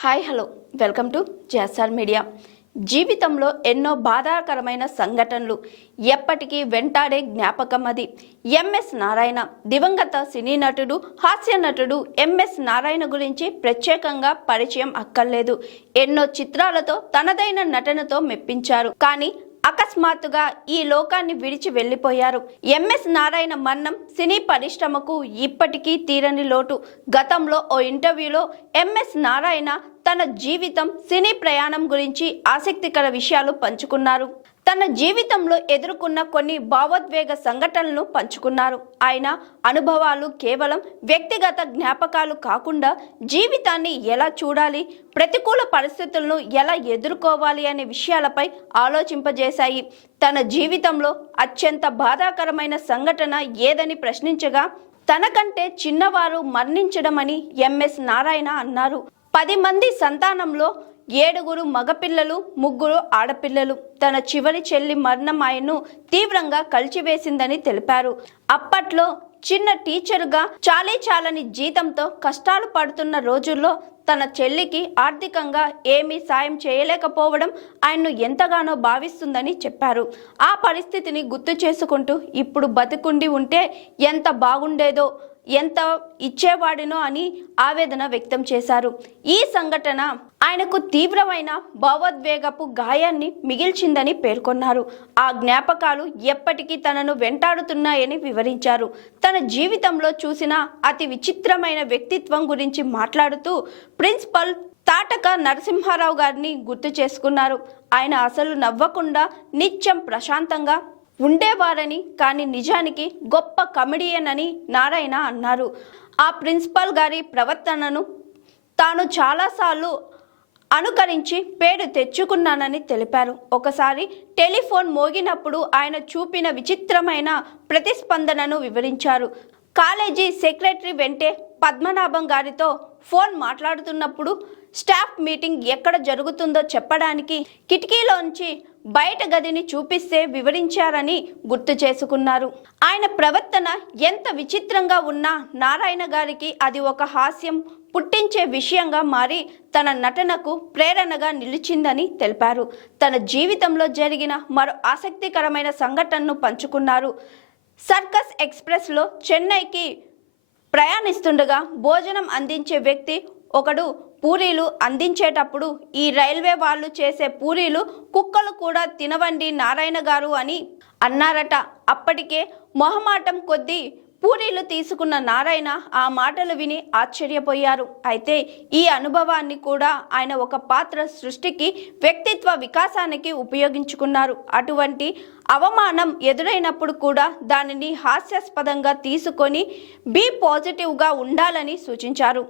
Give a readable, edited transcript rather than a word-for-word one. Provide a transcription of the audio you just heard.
Hi hello welcome to JSR media. జీవితంలో ఎన్నో బాధాకరమైన సంఘటనలు, ఎప్పటికీ వెంటాడే జ్ఞాపకం అది. ఎంఎస్ నారాయణ, దివంగత సినీ నటుడు, హాస్య నటుడు ఎంఎస్ నారాయణ గురించి ప్రత్యేకంగా పరిచయం అక్కర్లేదు. ఎన్నో చిత్రాలతో తనదైన నటనతో మెప్పించారు. కానీ అకస్మాత్తుగా ఈ లోకాన్ని విడిచి వెళ్లిపోయారు. ఎంఎస్ నారాయణ మరణం సినీ పరిశ్రమకు ఇప్పటికీ తీరని లోటు. గతంలో ఓ ఇంటర్వ్యూలో ఎంఎస్ నారాయణ తన జీవితం, సినీ ప్రయాణం గురించి ఆసక్తికర విషయాలు పంచుకున్నారు. తన జీవితంలో ఎదుర్కొన్న కొన్ని భావోద్వేగ సంఘటనలను పంచుకున్నారు. ఆయన అనుభవాలు కేవలం వ్యక్తిగత జ్ఞాపకాలు కాకుండా జీవితాన్ని ఎలా చూడాలి, ప్రతికూల పరిస్థితులను ఎలా ఎదుర్కోవాలి అనే విషయాలపై ఆలోచింపజేశాయి. తన జీవితంలో అత్యంత బాధాకరమైన సంఘటన ఏదని ప్రశ్నించగా, తనకంటే చిన్నవారు మరణించడమని ఎంఎస్ నారాయణ అన్నారు. 10 మంది సంతానంలో 7 మగపిల్లలు, 3 ఆడపిల్లలు. తన చివరి చెల్లి మరణం ఆయన్ను తీవ్రంగా కలిచివేసిందని తెలిపారు. అప్పట్లో చిన్న టీచరుగా చాలని జీతంతో కష్టాలు పడుతున్న రోజుల్లో తన చెల్లికి ఆర్థికంగా ఏమీ సాయం చేయలేకపోవడం ఆయన్ను ఎంతగానో భావిస్తుందని చెప్పారు. ఆ పరిస్థితిని గుర్తు చేసుకుంటూ ఇప్పుడు బతికుండి ఉంటే ఎంత బాగుండేదో, ఎంత ఇచ్చేవాడినో అని ఆవేదన వ్యక్తం చేశారు. ఈ సంఘటన ఆయనకు తీవ్రమైన భావోద్వేగపు గాయాన్ని మిగిల్చిందని పేర్కొన్నారు. ఆ జ్ఞాపకాలు ఎప్పటికీ తనను వెంటాడుతున్నాయని వివరించారు. తన జీవితంలో చూసిన అతి విచిత్రమైన వ్యక్తిత్వం గురించి మాట్లాడుతూ ప్రిన్సిపల్ తాటక నరసింహారావు గారిని గుర్తు చేసుకున్నారు. ఆయన అసలు నవ్వకుండా నిత్యం ప్రశాంతంగా ఉండేవారని, కానీ నిజానికి గొప్ప కమెడియన్ అని నారాయణ అన్నారు. ఆ ప్రిన్సిపల్ గారి ప్రవర్తనను తాను చాలాసార్లు అనుకరించి పేరు తెచ్చుకున్నానని తెలిపారు. ఒకసారి టెలిఫోన్ మోగినప్పుడు ఆయన చూపిన విచిత్రమైన ప్రతిస్పందనను వివరించారు. కాలేజీ సెక్రటరీ వెంటే పద్మనాభం గారితో ఫోన్ మాట్లాడుతున్నప్పుడు స్టాఫ్ మీటింగ్ ఎక్కడ జరుగుతుందో చెప్పడానికి కిటికీలోంచి బయట గదిని చూపిస్తే వివరించారని గుర్తు చేసుకున్నారు. ఆయన ప్రవర్తన ఎంత విచిత్రంగా ఉన్నా నారాయణ గారికి అది ఒక హాస్యం పుట్టించే విషయంగా మారి తన నటనకు ప్రేరణగా నిలిచిందని తెలిపారు. తన జీవితంలో జరిగిన మరో ఆసక్తికరమైన సంఘటనను పంచుకున్నారు. సర్కస్ ఎక్స్ప్రెస్లో చెన్నైకి ప్రయాణిస్తుండగా భోజనం అందించే వ్యక్తి ఒకడు పూరీలు అందించేటప్పుడు, ఈ రైల్వే వాళ్ళు చేసే పూరీలు కుక్కలు కూడా తినవండి నారాయణ గారు అని అన్నారట. అప్పటికే మొహమాటం కొద్దీ పూరీలు తీసుకున్న నారాయణ ఆ మాటలు విని ఆశ్చర్యపోయారు. అయితే ఈ అనుభవాన్ని కూడా ఆయన ఒక పాత్ర సృష్టికి, వ్యక్తిత్వ వికాసానికి ఉపయోగించుకున్నారు. అటువంటి అవమానం ఎదురైనప్పుడు కూడా దానిని హాస్యాస్పదంగా తీసుకొని బీ పాజిటివ్గా ఉండాలని సూచించారు.